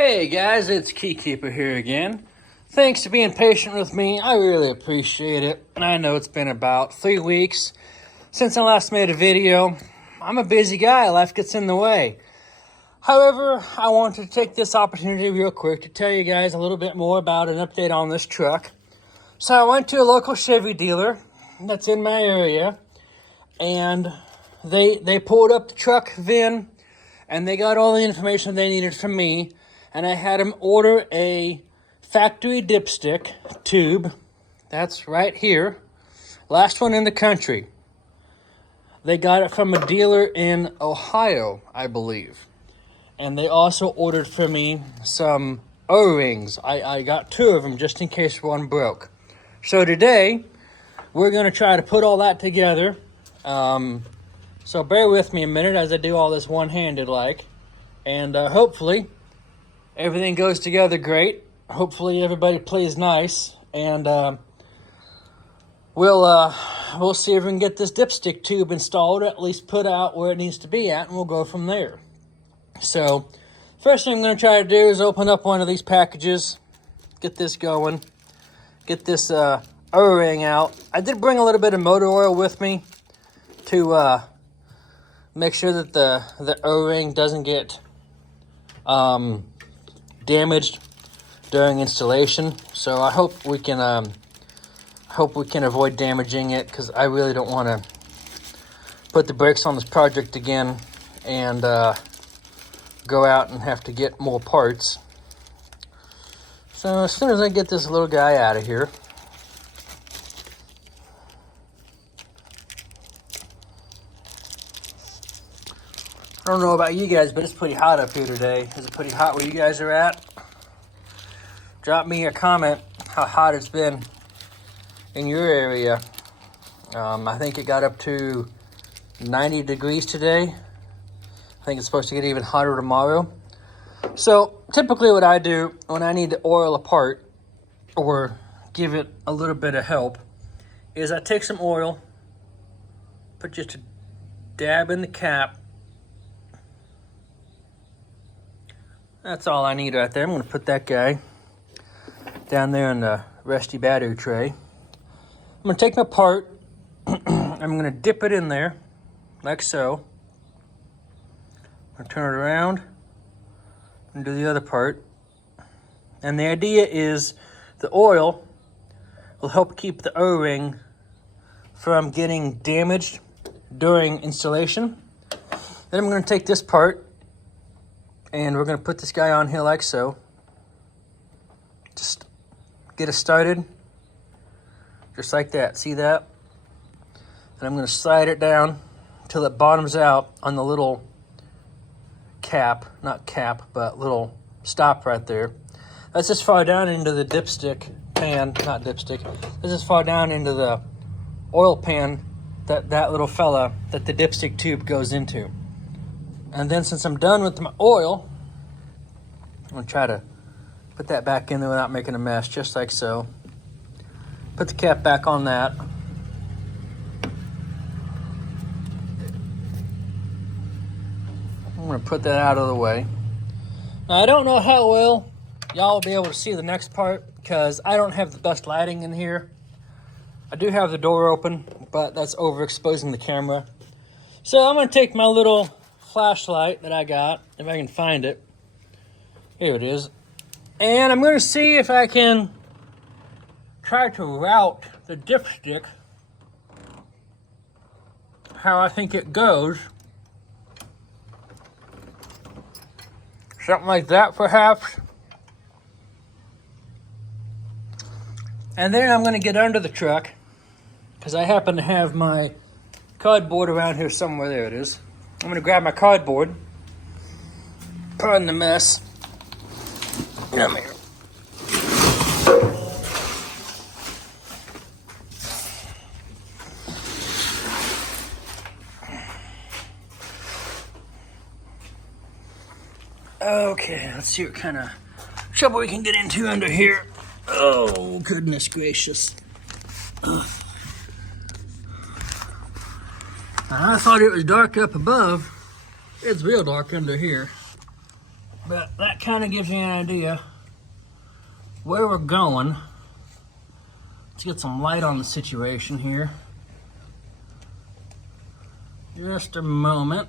Hey guys, it's Keykeeper here again. Thanks for being patient with me. I really appreciate it. And I know it's been about 3 weeks since I last made a video. I'm a busy guy, life gets in the way. However, I wanted to take this opportunity real quick to tell you guys a little bit more about an update on this truck. So I went to a local Chevy dealer that's in my area, and they pulled up the truck VIN, and they got all the information they needed from me. And I had them order a factory dipstick tube. That's right here. Last one in the country. They got it from a dealer in Ohio, I believe. And they also ordered for me some O-rings. I got 2 of them just in case one broke. So today, we're going to try to put all that together. So bear with me a minute as I do all this one-handed like. And hopefully everything goes together great. Hopefully everybody plays nice, and we'll see if we can get this dipstick tube installed, or at least put out where it needs to be at, and we'll go from there. So first thing I'm going to try to do is open up one of these packages, get this going, get this O-ring out. I did bring a little bit of motor oil with me to make sure that the O-ring doesn't get damaged during installation. So I hope we can avoid damaging it, because I really don't want to put the brakes on this project again and go out and have to get more parts. So as soon as I get this little guy out of here, I don't know about you guys, but it's pretty hot up here today. Is it pretty hot where you guys are at? Drop me a comment how hot it's been in your area. I think it got up to 90 degrees today. I think it's supposed to get even hotter tomorrow. So typically what I do when I need to oil a part or give it a little bit of help is I take some oil, put just a dab in the cap. That's all I need right there. I'm going to put that guy down there in the rusty battery tray. I'm going to take my part. I'm going to dip it in there, like so. I'm going to turn it around and do the other part. And the idea is the oil will help keep the O-ring from getting damaged during installation. Then I'm going to take this part, and we're going to put this guy on here like so. Just get it started. Just like that. See that? And I'm going to slide it down until it bottoms out on the little cap. Not cap, but little stop right there. Let's just fall down into the dipstick pan. Not dipstick. Let's just fall down into the oil pan that little fella that the dipstick tube goes into. And then since I'm done with my oil, I'm going to try to put that back in there without making a mess, just like so. Put the cap back on that. I'm going to put that out of the way. Now, I don't know how well y'all will be able to see the next part, because I don't have the best lighting in here. I do have the door open, but that's overexposing the camera. So I'm going to take my little flashlight that I got, if I can find it. Here it is. And I'm going to see if I can try to route the dipstick how I think it goes. Something like that, perhaps. And then I'm going to get under the truck, because I happen to have my cardboard around here somewhere. There it is. I'm going to grab my cardboard. Pardon the mess. Come here. Okay, let's see what kind of trouble we can get into under here. Oh, goodness gracious. I thought it was dark up above. It's real dark under here. But that kind of gives you an idea where we're going. Let's get some light on the situation here. Just a moment.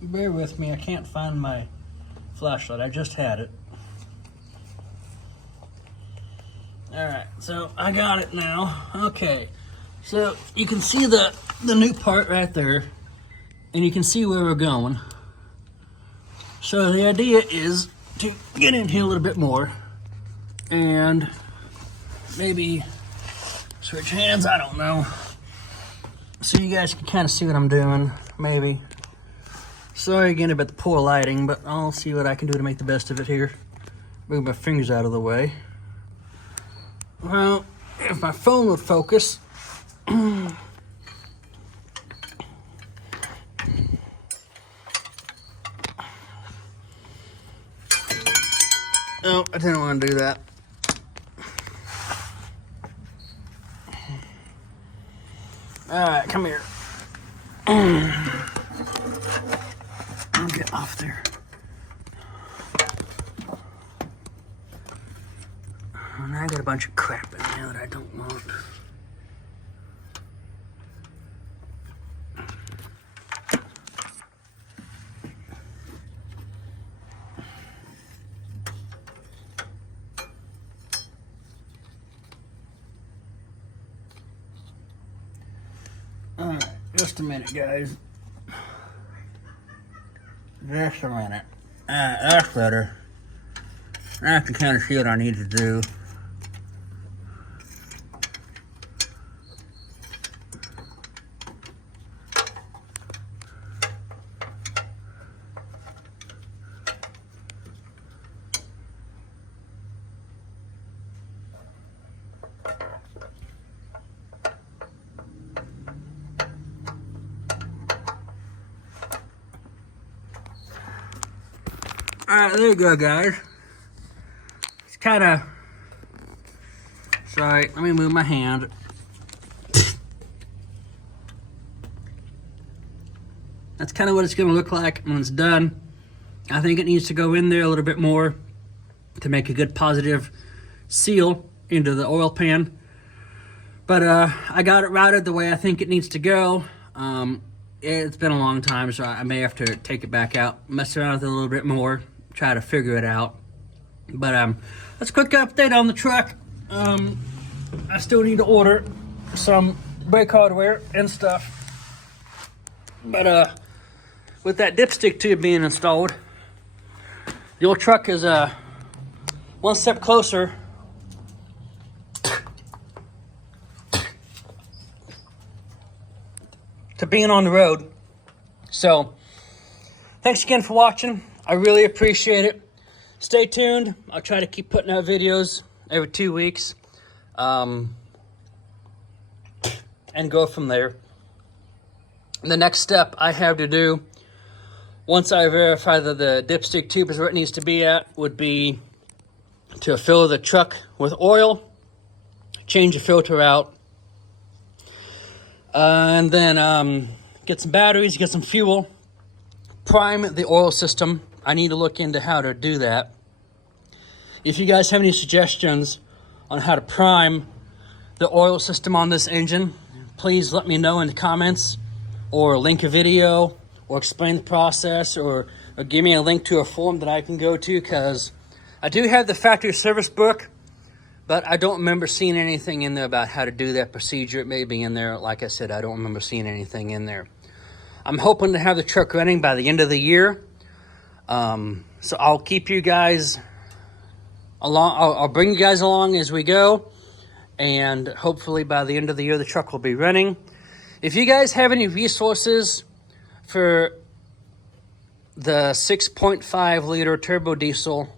Bear with me, I can't find my flashlight. I just had it. Alright, so I got it now. Okay, so you can see the new part right there, and you can see where we're going. So the idea is to get in here a little bit more and maybe switch hands, I don't know. So you guys can kind of see what I'm doing, maybe. Sorry again about the poor lighting, but I'll see what I can do to make the best of it here. Move my fingers out of the way. Well, if my phone would focus. Oh, I didn't want to do that. Alright, come here. I'll get off there. And I got a bunch of crap in there that I don't want. Alright, just a minute, guys. Just a minute. Alright, that's better. I can kind of see what I need to do. Alright, there you go, guys. It's kind of... Sorry, let me move my hand. That's kind of what it's going to look like when it's done. I think it needs to go in there a little bit more to make a good positive seal into the oil pan. But I got it routed the way I think it needs to go. It's been a long time, so I may have to take it back out, mess around with it a little bit more, try to figure it out. But let's quick update on the truck. I still need to order some brake hardware and stuff. But with that dipstick tube being installed, the old truck is one step closer to being on the road. So thanks again for watching. I really appreciate it. Stay tuned. I'll try to keep putting out videos every 2 weeks, and go from there. The next step I have to do, once I verify that the dipstick tube is where it needs to be at, would be to fill the truck with oil, change the filter out, and then get some batteries, get some fuel, prime the oil system. I need to look into how to do that. If you guys have any suggestions on how to prime the oil system on this engine, please let me know in the comments, or link a video, or explain the process, or give me a link to a form that I can go to, because I do have the factory service book, but I don't remember seeing anything in there about how to do that procedure. It may be in there. Like I said, I don't remember seeing anything in there. I'm hoping to have the truck running by the end of the year. So I'll keep you guys along. I'll bring you guys along as we go. And hopefully by the end of the year, the truck will be running. If you guys have any resources for the 6.5 liter turbo diesel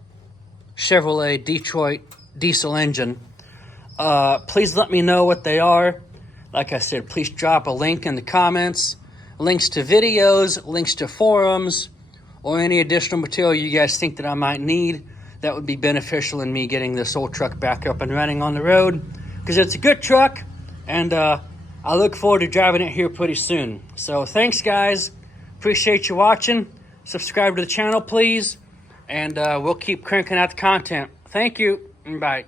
Chevrolet Detroit diesel engine, please let me know what they are. Like I said, please drop a link in the comments, links to videos, links to forums, or any additional material you guys think that I might need that would be beneficial in me getting this old truck back up and running on the road, because it's a good truck, and I look forward to driving it here pretty soon. So thanks, guys. Appreciate you watching. Subscribe to the channel, please, and we'll keep cranking out the content. Thank you. Bye.